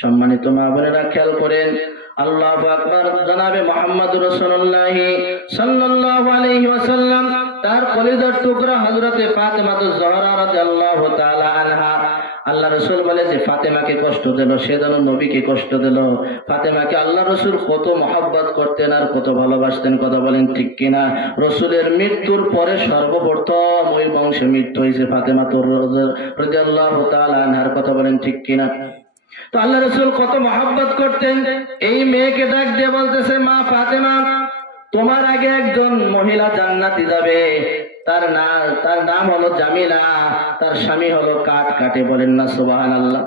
সম্মানিত মা বোনেরা, খেয়াল করেন, আল্লাহ আকবার, জনাবে মোহাম্মদ রসুল্লাহ সাল্লাল্লাহু আলাইহি ওয়াসাল্লাম, তার কলিজার টুকরা হযরতে ফাতেমা জহরা রাদিয়াল্লাহু তাআলা আনহা। আল্লাহ রসুল বলে যে, ফাতেমাকে কষ্ট দিল, সে যেন নবীকে কষ্ট দিল। ফাতেমাকে আল্লাহ রসুল কত মহাব্বত করতেন আর কত ভালোবাসতেন, কথা বলেন ঠিক কিনা? রসুলের মৃত্যুর পরে সর্বপ্রথম ওই বংশে মৃত্যু হয়েছে ফাতেমা তোর রাদিয়াল্লাহু তাআলা আনহার, কথা বলেন ঠিক কিনা? তো আল্লাহ রসুল কত মহাব্বত করতেন। এই মেয়েকে ডাক দিয়ে বলতেছে, মা ফাতেমা, তোমার আগে একজন মহিলা জান্নাতি যাবে। তার নাম তার নাম হলো জামিলা, তার স্বামী হলো কাঠ কাটে বলেন না সুবাহান আল্লাহ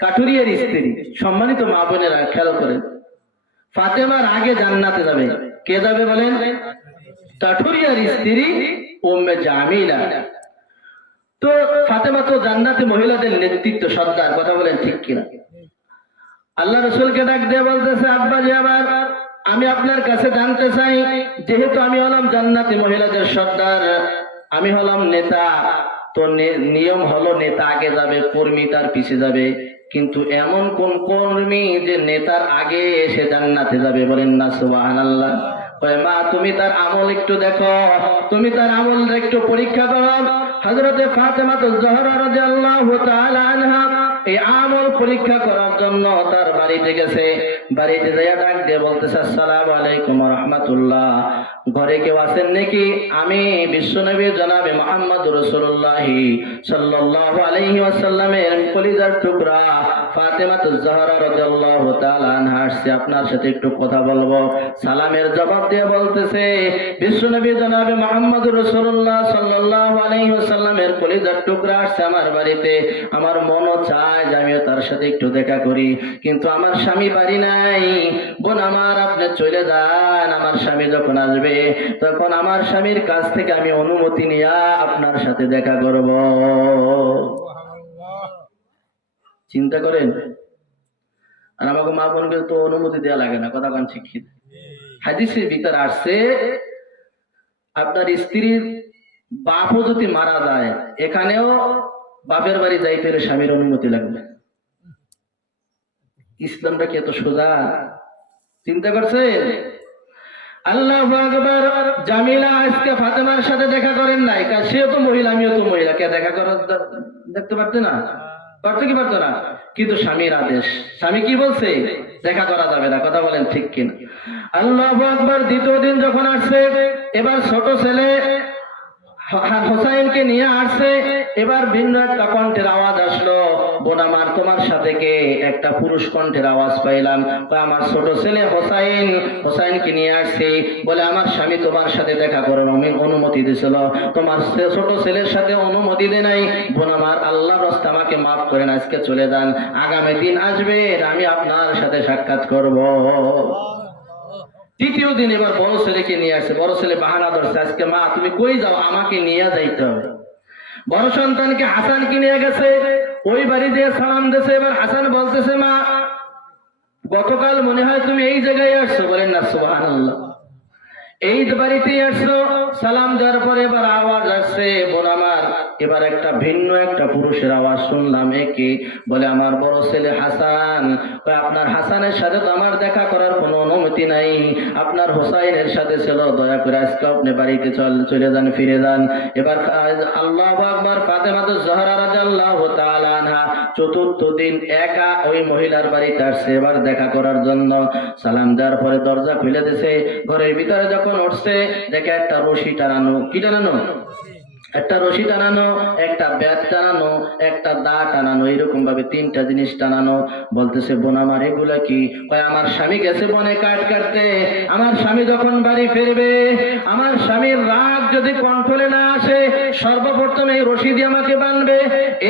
কাঠুরিয়ার স্ত্রী, সম্মানিত মা বোনেরা, খেয়াল করেন। ফাতেমার আগে জান্নাতে যাবে। কে যাবে বলেন? কাঠুরিয়ার স্ত্রী ওম্মে জামিলা। তো ফাতেমা তো জান্নাতি মহিলাদের নেতৃত্ব সর্দার কথা বলেন ঠিক কিনা? আল্লাহ রসুলকে ডাক দিয়ে বলতেছে, আব্বা জি, আবার আমি আপনার কাছে জানতে চাই, যেহেতু আমি হলাম জান্নাতি মহিলাদের সর্দার, আমি হলাম নেতা, তো নিয়ম হলো নেতা আগে যাবে, কর্মী তার পিছে যাবে, কিন্তু এমন কোন কর্মী যে নেতার আগে এসে জান্নাতে যাবে? বলেন না সুবাহান আল্লাহ মা, তুমি তার আমল একটু দেখো, তুমি তার আমল একটু পরীক্ষা করো হজরতে ফাতেমা তো জহরা রাদিয়াল্লাহু তাআলা আনহা এই আমল পরীক্ষা করার জন্য তার বাড়িতে গেছে। বাড়িতে যাইয়া ডাক দিয়ে বলতেছে, আসসালামু আলাইকুম রাহমাতুল্লাহ। ঘরে কেউ আছেন নাকি? আমি বিশ্বনবী জনাবে মোহাম্মদ রসুল্লাহ সাল্লাল্লাহু আলাইহি ওয়াসাল্লামের কলিজার টুকরা আপনার সাথে একটু কথা বলব। সালামের জবাব দিয়ে বলতেছে, বিশ্বনবী জনাবে মোহাম্মদ রসুল্লাহ সাল্লাল্লাহু আলাইহি ওয়াসাল্লামের কলিজার টুকরা আসছে আমার বাড়িতে। আমার মনও চায় যে আমিও তার সাথে একটু দেখা করি। কিন্তু আমার স্বামী বাড়ি নাই। বোন আমার আপনি চলে যান। আমার স্বামী যখন আসবে তখন আমার স্বামীর কাছ থেকে আমি অনুমতি নিয়ে আপনার সাথে দেখা করব। চিন্তা করেন? আর আমাকে মা বোনকে তো অনুমতি দেওয়া লাগে না কথা কান শিক্ষিত হাদিসের ভিতর আসছে আপনার স্ত্রীর বাপও যদি মারা যায় এখানেও বাপের বাড়ি যাইতে হলে স্বামীর অনুমতি লাগবে। ইসলামটা কি এত সোজা? চিন্তা করছেন আল্লাহ আকবার, জামিলা আজকে ফাতেমার সাথে দেখা করেন নাই। সেও তো মহিলা, আমিও তো মহিলা। কে দেখা করার দেখতে পারতে না? কি পারতো না? কিন্তু স্বামীর আদেশ। স্বামী কি বলছে? দেখা করা যাবে না। কথা বলেন ঠিক কিনা। আল্লাহ আকবার, দ্বিতীয় দিন যখন আসছে এবার ছোট ছেলে হোসাইনকে নিয়ে আসছে। এবার ভিন্ন একটা কণ্ঠের আওয়াজ আসলো। তোমার সাথে কে? একটা পুরুষ কণ্ঠের আওয়াজ পাইলাম। আমার ছোট ছেলে হোসাইন। হোসাইনকে নিয়ে আসছি। বলে, আমার স্বামী তোমার সাথে দেখা আমি অনুমতি দিছিল তোমার ছোট ছেলের সাথে অনুমতি দে নাই। বোন আমার আল্লাহ রস্তা আমাকে মাফ করেন, আজকে চলে যান। আগামী দিন আসবে আমি আপনার সাথে সাক্ষাৎ করব। তৃতীয় দিন এবার বড় ছেলেকে নিয়ে আসে। বড় ছেলে বাহানা ধরছে, আজকে মা, তুমি কই যাও? আমাকে নিয়ে যাইতে হবে। বড় সন্তানকে হাসানকে নিয়ে গেছে? ওই বাড়ি দিয়ে সালাম দিয়েছে। এবার হাসান বলতেছে, মা, গতকাল মনে হয় তুমি এই জায়গায় আসছো। বলেন, না সুবাহান এই বাড়িতে আসছো সালাম দেওয়ার পরে এবার আওয়াজ আসছে, বোন আমার, এবার একটা ভিন্ন একটা পুরুষের আওয়াজ শুনলাম একে বলে, আমার বড় ছেলে হাসান। আপনার হাসানের সাথে তো আমার দেখা করার কোনো অনুমতি নাই। আপনার হোসাইনের সাথে ছিল, দয়া করে আজকে আপনি বাড়িতে চল, চলে যান, ফিরে যান। এবার আল্লাহ আকবার ফাতেমা তো জহরা রাদিয়াল্লাহু তাআলা আনহা চতুর্থ দিন একা ওই মহিলার বাড়িতে আসছে এবার দেখা করার জন্য সালাম দেওয়ার পরে দরজা খুলে দিছে ঘরের ভিতরে যখন উঠছে, দেখে একটা রশি টানানো। কি টানানো? একটা রশি টানানো, একটা ব্যাট টানানো, একটা দা টানানো এরকম ভাবে তিনটা জিনিস টানানো। বলতেছে, বোন, আমার এগুলা কি? আমার স্বামী গেছে বনে কাট কাটতে। আমার স্বামী যখন বাড়ি ফিরবে, আমার স্বামীর রাগ যদি কন্ট্রোলে না আসে, সর্বপ্রথম এই রশি দিয়ে আমাকে বানবে।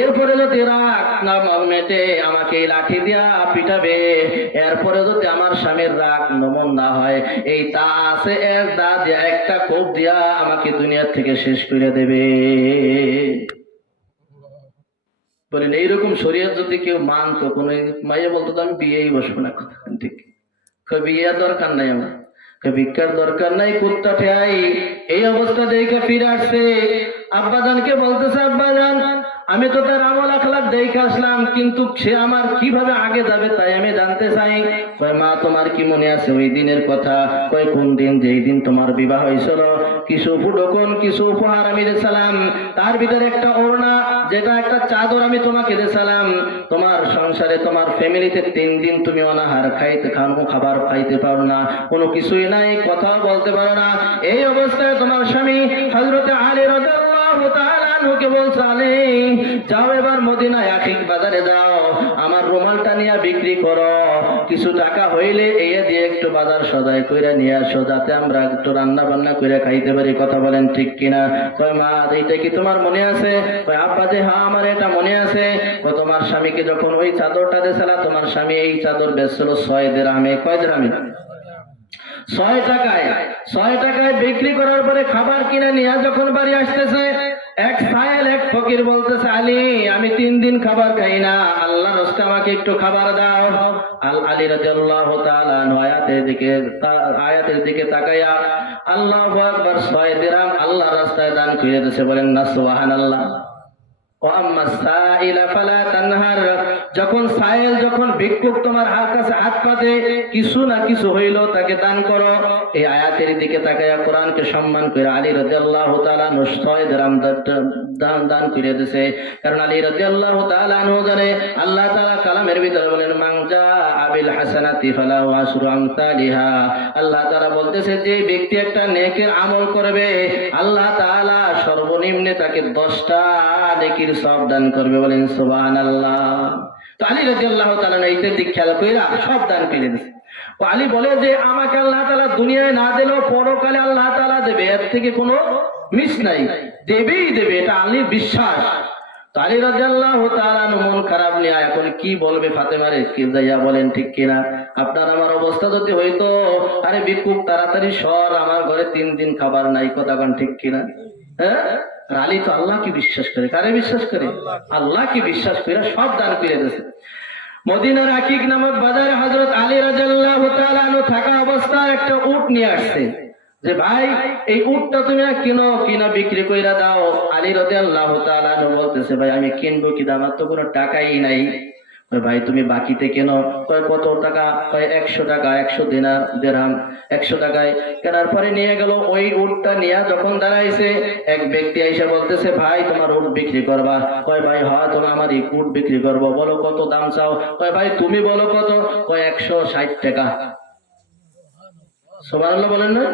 এরপরে যদি রাগ না মেটে আমাকে লাঠি দিয়া পিটাবে। এরপরে যদি আমার স্বামীর রাগ নমন না হয়, এই তা আছে এর দা দিয়া একটা কোপ দিয়া আমাকে দুনিয়ার থেকে শেষ করে দেবে। বলেন, এইরকম শরীয়ত যদি কেউ মানতো, কোন মাইয়া বলতো, তো আমি বিয়েই বসবো না। কথা ঠিক। বিয়ে দরকার নাই আমার। ভিক্ষার দরকার নাই, কুত্তা ঠেয়াই। এই অবস্থা দেখে ফিরে আসছে। আব্বাজানকে বলতেছে, আব্বাজান আমি তো তার আমল আখলাক দেখে আসলাম, কিন্তু সে আমার কীভাবে আগে যাবে তাই আমি জানতে চাই। কয়, মা, তোমার কি মনে আছে ওই দিনের কথা? কয়, কোন দিন যেই দিন তোমার বিবাহ হয়েছিল? কিছু ফুটকন, কিছু উপহার আমি দিয়েছিলাম। তার ভিতরে একটা ওড়না, যেটা একটা চাদর আমি তোমাকে দিয়েছিলাম। তোমার সংসারে, তোমার ফ্যামিলিতে তিন দিন তুমি অনাহার খাইতে খানো খাবার খাইতে পারো না, কোনো কিছুই নাই, কথাও বলতে পারো না। এই অবস্থায় তোমার স্বামী হজরতে আলী রাদিয়াল্লাহু হ্যাঁ তোমার স্বামীকে যখন ওই চাদরটা দিয়েছিলা, তোমার স্বামী এই চাদর বেচছিল ছয় দেরামে। কয় দেরামে? ছয় টাকায়। ছয় টাকায় বিক্রি করার পরে খাবার কিনে নিয়ে যখন বাড়ি আসতেছে এক সায়েল, এক ফকির বলতেছে, আলী, আমি তিন দিন খাবার খাই না। আল্লাহ রস্তে আমাকে একটু খাবার দাও। আল আলী রাজি আল্লাহ আয়াতের দিকে আয়াতের দিকে তাকাইয়া আল্লাহ আকবার ছয় দিরাম আল্লাহ রাস্তায় দান করে দিয়েছে বলেন, না সুবাহান আল্লাহ ফালা সাইল যখন ভিক্ষুক তোমার হাত কাছে হাত পাতে কিছু না কিছু হইল, তাকে দান করো। এই আয়াতের দিকে তাকাইয়া কোরআনকে সম্মান করে আলী নষ্টয় দাম দান দান করে দিছে কারণ আলী তাআলা আনহু জানে, আল্লাহ তাআলা কালামের ভিতরে বলেন মাংজা আবিল হাসানাতি ফালাহু আশরু আমসালিহা। আল্লাহ তাআলা বলতেছে যে ব্যক্তি একটা নেকের আমল করবে, আল্লাহ তাআলা সর্বনিম্নে তাকে দশটা নেকির সব দান করবে বলেন, সুবহানাল্লাহ। তো আলী রাদিয়াল্লাহু তাআলা এইটার দিক খেয়াল কইরা সব দান করে দিছে। ও আলী বলে যে, আমাকে আল্লাহ তাআলা দুনিয়ায় না দিলেও পরকালে আল্লাহ তাআলা দেবে, এর থেকে কোনো মিস নাই। দেবেই দেবে, এটা বিশ্বাস। আলী রাদিয়াল্লাহু তাআলা খারাপ নিয়ে এখন কি বলবে ফাতেমারে কি বলেন, ঠিক কিনা? আপনার আমার অবস্থা যদি হইতো, আরে বিকুপ তাড়াতাড়ি সর, আমার ঘরে তিন দিন খাবার নাই। কথা ঠিক কিনা? হ্যাঁ? আলী তো আল্লাহকে বিশ্বাস করে। কারে বিশ্বাস করে? আল্লাহকে। বিশ্বাস করে সব দান করে দিয়েছে। মদিনার আকিক নামক বাজারে হজরত আলী রাজাল্লাহু থাকা অবস্থায় একটা উট নিয়ে আসছে। যে ভাই এই উটটা তুমি কিনো কিনা বিক্রি কইরা দাও? আলী আনহু বলতেছে ভাই আমি কিনবো কি দাম? তো কোনো টাকাই নাই। ভাই, তুমি বাকিতে কেন? কত টাকা? একশো টাকা, একশো দিনার, দেরাম, একশো টাকায়। কেনার পরে নিয়ে গেল, ওই উটটা নিয়ে যখন দাঁড়াইছে, এক ব্যক্তি এসে বলতেছে, ভাই, তোমার উট বিক্রি করবা। কয়, ভাই হয় তোমার আমার এই উট বিক্রি করব, বলো কত দাম চাও? কয়, ভাই, তুমি বলো কত? কয়, একশো ষাট টাকা। সোমানুল্লাহ বলেন না?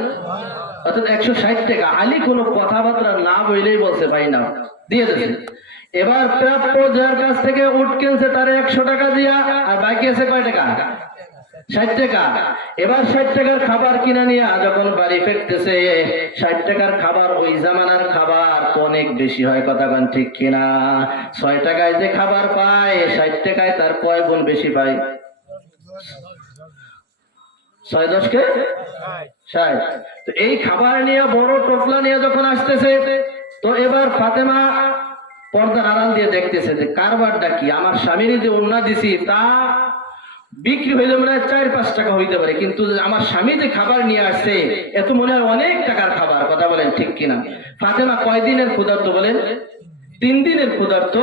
অর্থাৎ একশো ষাট টাকা। আলী কোনো কথাবার্তা না বইলেই বলছে, ভাই না দিয়ে দেবে এবার প্রাপ্য যার কাছ থেকে উঠ কিনছে তার একশো টাকা দিয়া, আর বাকি আছে কয় টাকা? ষাট টাকা। এবার ষাট টাকার খাবার কিনে নিয়ে যখন বাড়ি ফিরতেছে, ষাট টাকার খাবার ওই জামানার খাবার অনেক বেশি হয়, কথা কান ঠিক কিনা? ছয় টাকায় যে খাবার পায়, ষাট টাকায় তার কয় গুণ বেশি পায়? ছয় দশকে ষাট। তো এই খাবার নিয়ে, বড় টোপলা নিয়ে যখন আসতেছে, তো এবার ফাতেমা পর্দার আড়াল দিয়ে দেখতেছে যে কারবারটা কি? আমার স্বামীর যে অন্য দিছি, তা বিক্রি হইলে মনে হয় চার পাঁচ টাকা হইতে পারে। কিন্তু আমার স্বামী যে খাবার নিয়ে আসছে এত মনে হয় অনেক টাকার খাবার। কথা বলেন ঠিক কিনা? ফাতেমা কয়দিনের ক্ষুধার্ত বলেন? তিন দিনের ক্ষুধার্ত,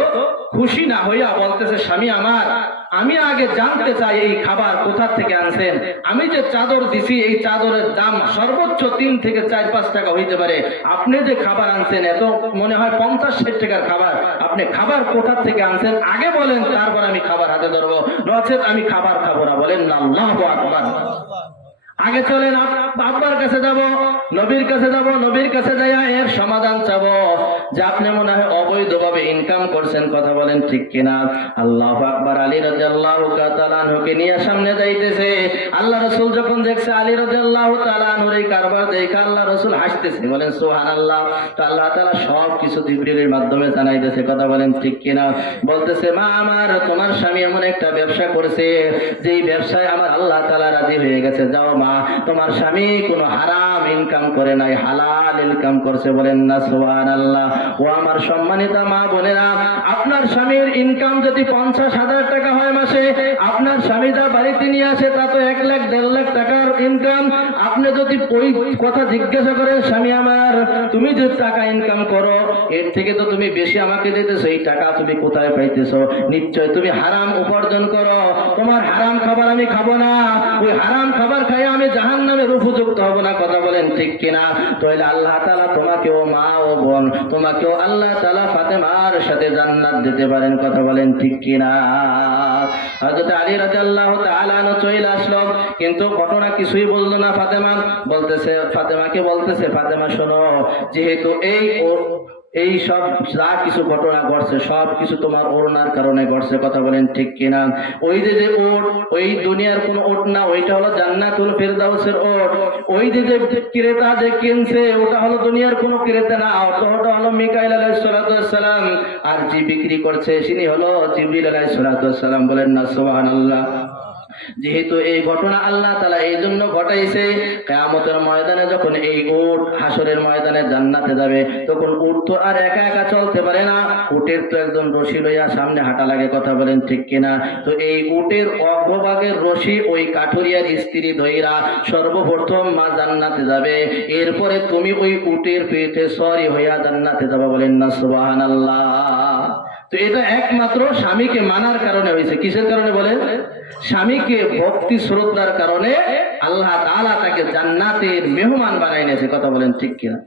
খুশি না হইয়া বলতেছে, স্বামী আমার আমি আগে জানতে চাই এই খাবার কোথা থেকে আনছেন? আমি যে চাদর দিছি, এই চাদরের দাম সর্বোচ্চ তিন থেকে চার পাঁচ টাকা হইতে পারে। আপনি যে খাবার আনছেন, এত মনে হয় পঞ্চাশ ষাট টাকার খাবার। আপনি খাবার কোথা থেকে আনছেন? আগে বলেন, তারপর আমি খাবার হাতে ধরবো। নচেত আমি খাবার খাব না, বলেন আল্লাহ আগে চলেন আপ- আব্বার কাছে যাব, নবীর কাছে যাব, নবীর কাছে যাইয়া এর সমাধান চাব। যে আপনি মনে হয় অবৈধভাবে ইনকাম করছেন, কথা বলেন ঠিক কিনা? আল্লাহ আকবার, আলী রাজি আল্লাহ তালানহুকে নিয়ে সামনে যাইতেছে। আল্লাহ রসুল যখন দেখছে, আলী রাজি আল্লাহ তালানহুর এই কারবার দেখে আল্লাহ রসুল হাসতেছে, বলেন সোহান আল্লাহ তো আল্লাহ তালা সব কিছু জিবরিলের মাধ্যমে জানাইতেছে, কথা বলেন ঠিক কিনা? বলতেছে, মা আমার, তোমার স্বামী এমন একটা ব্যবসা করছে, যেই ব্যবসায় আমার আল্লাহ তালা রাজি হয়ে গেছে। যাও মা, তোমার স্বামী কোনো হারাম ইনকাম করে নাই, হালাল ইনকাম করছে বলেন না সোহান আল্লাহ ও আমার সম্মানিত মা বোনেরা, আপনার স্বামীর ইনকাম যদি পঞ্চাশ হাজার টাকা হয় মাসে, আপনার স্বামী যা বাড়িতে নিয়ে আসে তা তো এক লাখ, দেড় লাখ টাকার ইনকাম আপনি যদি ওই কথা জিজ্ঞাসা করেন স্বামী আমার, তুমি যে টাকা ইনকাম করো, এর থেকে তো তুমি বেশি আমাকে দিতেছো, এই টাকা তুমি কোথায় পাইতেছো? নিশ্চয় তুমি হারাম উপার্জন করো। তোমার হারাম খাবার আমি খাব না। ওই হারাম খাবার খাই আমি জাহান নামের উপযুক্ত হব না, কথা বলেন ঠিক কিনা? তাহলে আল্লাহ তালা তোমাকেও মা ও বোন, তোমাকেও আল্লাহ তালা ফাতেমার সাথে জান্নাত দিতে পারেন, কথা বলেন ঠিক কিনা? আলী রাজা আল্লাহ আসলো, কিন্তু ঘটনা কিছুই বলল না ফাতেমা। বলতেছে, ফাতেমাকে বলতেছে, ফাতেমা, শোনো, যেহেতু এই এই সব যা কিছু ঘটনা ঘটছে, সব কিছু তোমার ওড়নার কারণে ঘটছে, কথা বলেন ঠিক কিনা? ওই যে যে ওট ওই দুনিয়ার কোন ওট না, ওইটা হলো জান্নাতুল ফেরদাউসের ওট ওই যে যে ক্রেতা যে কিনছে, ওটা হলো দুনিয়ার কোন ক্রেতা না ওটা হলো মিকাইল আলাইহিস সালাম। আর যে বিক্রি করছে তিনি হলো জিবরিল আলাইহিস সালাম, বলেন না, সুবহানাল্লাহ। যেহেতু এই ঘটনা আল্লাহ তালা এই জন্য ঘটাইছে, কেয়ামতের ময়দানে যখন এই উট হাসরের ময়দানে জান্নাতে যাবে, তখন উট তো আর একা একা চলতে পারে না। উটের তো একজন রশি লইয়া সামনে হাঁটা লাগে, কথা বলেন ঠিক কিনা? তো এই উটের অগ্রভাগের রশি ওই কাঠুরিয়ার স্ত্রী ধৈরা সর্বপ্রথম মা জান্নাতে যাবে। এরপরে তুমি ওই উটের পেটে সরি হইয়া জান্নাতে যাবা বলেন না সুবাহান আল্লাহ তো এটা একমাত্র স্বামীকে মানার কারণে হয়েছে কিসের কারণে বলেন? স্বামীকে ভক্তি শ্রদ্ধার কারণে আল্লাহ তাকে জান্নাতের মেহমান বানাই নিয়েছে। কথা বলেন ঠিক কিনা?